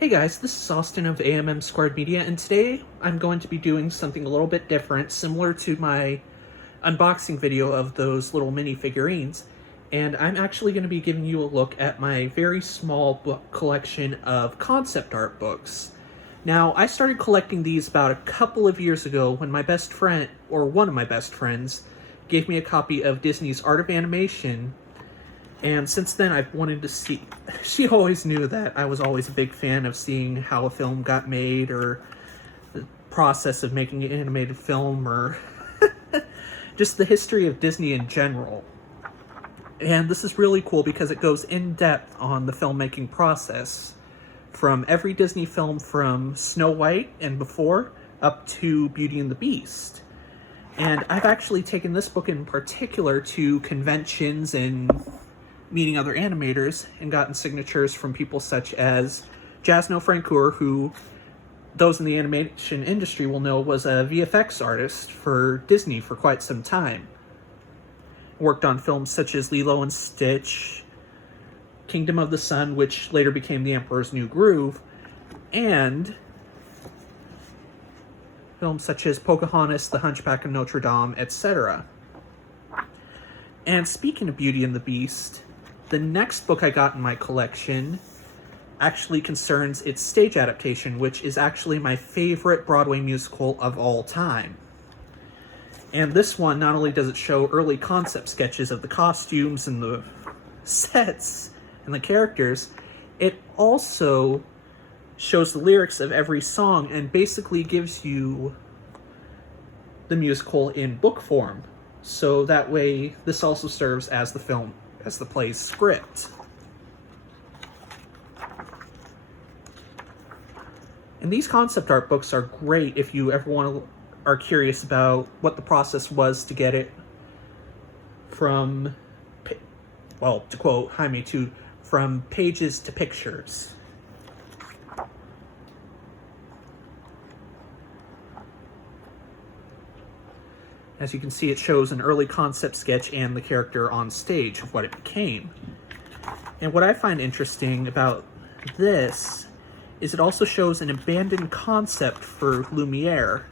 Hey guys, this is Austin of AMM Squared Media, and today I'm going to be doing something a little bit different, similar to my unboxing video of those little mini figurines, and I'm actually going to be giving you a look at my very small book collection of concept art books. Now, I started collecting these about a couple of years ago when my best friend, or one of my best friends, gave me a copy of Disney's Art of Animation. And since then, I've wanted to see... She always knew that I was always a big fan of seeing how a film got made, or the process of making an animated film, or just the history of Disney in general. And this is really cool because it goes in depth on the filmmaking process, from every Disney film from Snow White and before, up to Beauty and the Beast. And I've actually taken this book in particular to conventions and meeting other animators and gotten signatures from people such as Jasno Francoeur, who those in the animation industry will know was a VFX artist for Disney for quite some time. Worked on films such as Lilo and Stitch, Kingdom of the Sun, which later became The Emperor's New Groove, and films such as Pocahontas, The Hunchback of Notre Dame, etc. And speaking of Beauty and the Beast, the next book I got in my collection actually concerns its stage adaptation, which is actually my favorite Broadway musical of all time. And this one, not only does it show early concept sketches of the costumes and the sets and the characters, it also shows the lyrics of every song and basically gives you the musical in book form. So that way, this also serves as the play's script. And these concept art books are great if you ever are curious about what the process was to get it from, well, to quote Jaime, from pages to pictures. As you can see, it shows an early concept sketch and the character on stage of what it became. And what I find interesting about this is it also shows an abandoned concept for Lumiere,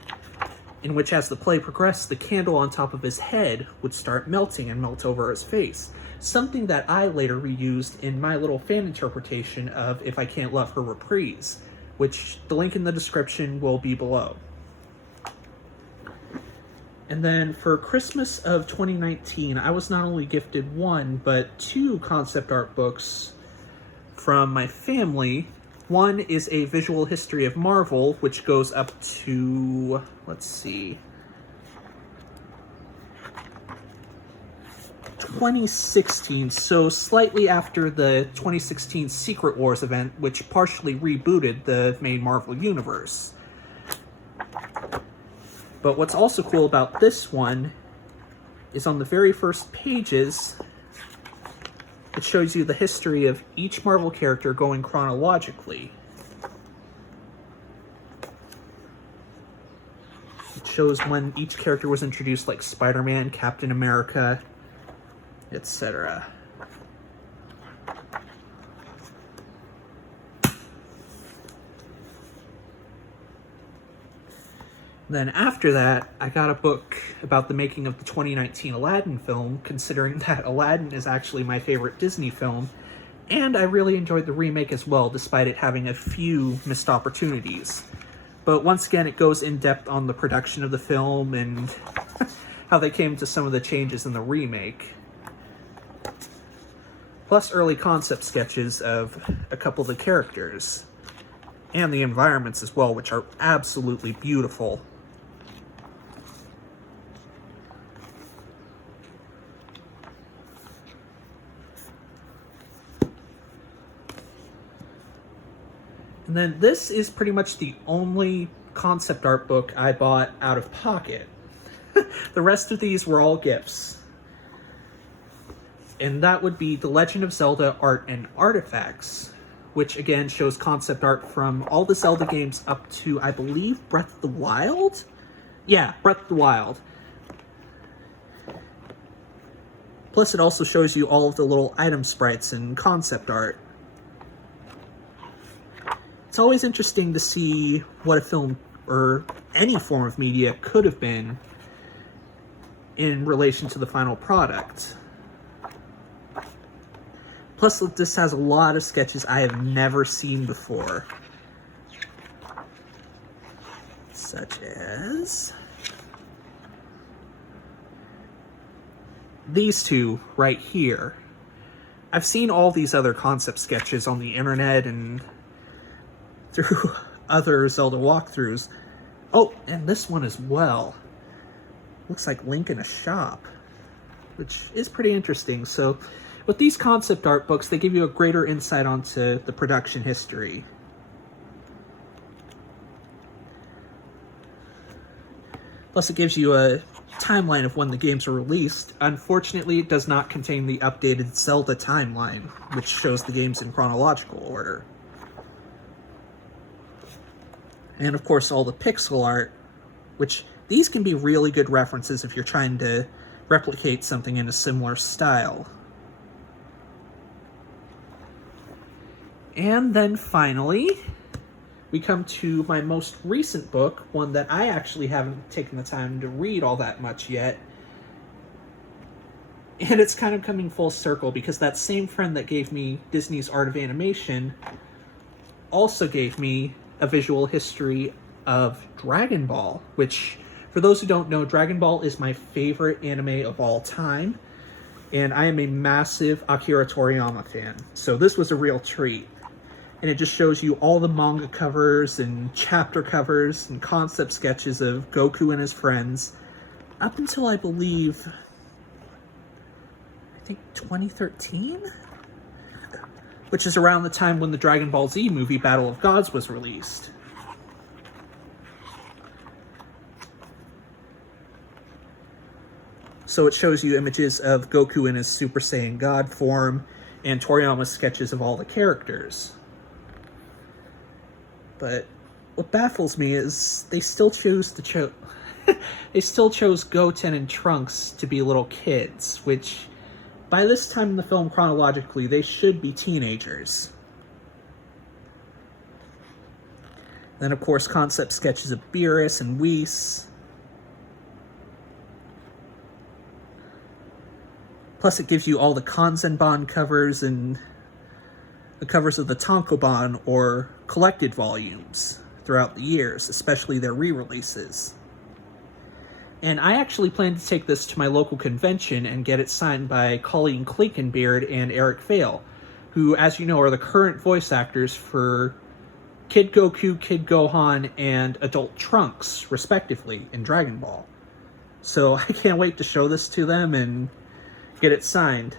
in which as the play progressed, the candle on top of his head would start melting and melt over his face. Something that I later reused in my little fan interpretation of If I Can't Love Her Reprise, which the link in the description will be below. And then for Christmas of 2019, I was not only gifted one, but two concept art books from my family. One is a visual history of Marvel, which goes up to, let's see, 2016, so slightly after the 2016 Secret Wars event, which partially rebooted the main Marvel universe. But what's also cool about this one is on the very first pages, it shows you the history of each Marvel character going chronologically. It shows when each character was introduced, like Spider-Man, Captain America, etc. Then after that, I got a book about the making of the 2019 Aladdin film, considering that Aladdin is actually my favorite Disney film, and I really enjoyed the remake as well, despite it having a few missed opportunities. But once again, it goes in depth on the production of the film and how they came to some of the changes in the remake. Plus early concept sketches of a couple of the characters, and the environments as well, which are absolutely beautiful. And then this is pretty much the only concept art book I bought out of pocket. The rest of these were all gifts. And that would be The Legend of Zelda Art and Artifacts, which again shows concept art from all the Zelda games up to, I believe, Breath of the Wild? Yeah, Breath of the Wild. Plus it also shows you all of the little item sprites and concept art. it's always interesting to see what a film or any form of media could have been in relation to the final product. Plus, this has a lot of sketches I have never seen before. Such as these two right here. I've seen all these other concept sketches on the internet and through other Zelda walkthroughs. Oh, and this one as well. Looks like Link in a shop, which is pretty interesting. So with these concept art books, they give you a greater insight onto the production history. Plus, it gives you a timeline of when the games were released. Unfortunately, it does not contain the updated Zelda timeline, which shows the games in chronological order. And of course, all the pixel art, which these can be really good references if you're trying to replicate something in a similar style. And then finally, we come to my most recent book, one that I actually haven't taken the time to read all that much yet. And it's kind of coming full circle because that same friend that gave me Disney's Art of Animation also gave me a visual history of Dragon Ball, which, for those who don't know, Dragon Ball is my favorite anime of all time, and I am a massive Akira Toriyama fan, so this was a real treat. And it just shows you all the manga covers and chapter covers and concept sketches of Goku and his friends up until, I believe, I think 2013? Which is around the time when the Dragon Ball Z movie Battle of Gods was released. So it shows you images of Goku in his Super Saiyan God form and Toriyama's sketches of all the characters. But what baffles me is they still chose Goten and Trunks to be little kids, which by this time in the film, chronologically, they should be teenagers. Then, of course, concept sketches of Beerus and Whis. Plus, it gives you all the Kanzenban covers and the covers of the Tankobon, or collected volumes, throughout the years, especially their re-releases. And I actually plan to take this to my local convention and get it signed by Colleen Clinkenbeard and Eric Vale, who, as you know, are the current voice actors for Kid Goku, Kid Gohan, and Adult Trunks, respectively, in Dragon Ball. So I can't wait to show this to them and get it signed.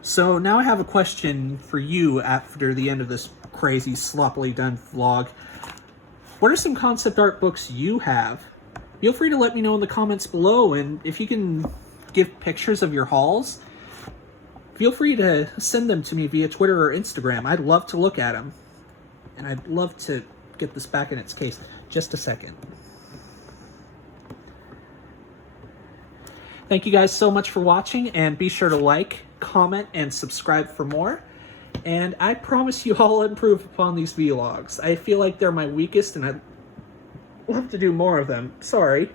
So now I have a question for you after the end of this crazy, sloppily done vlog. What are some concept art books you have? Feel free to let me know in the comments below, and if you can give pictures of your hauls, feel free to send them to me via Twitter or Instagram. I'd love to look at them. And I'd love to get this back in its case. Just a second. Thank you guys so much for watching, and be sure to like, comment, and subscribe for more. And I promise you I'll improve upon these vlogs. I feel like they're my weakest, and I'd love to do more of them. Sorry.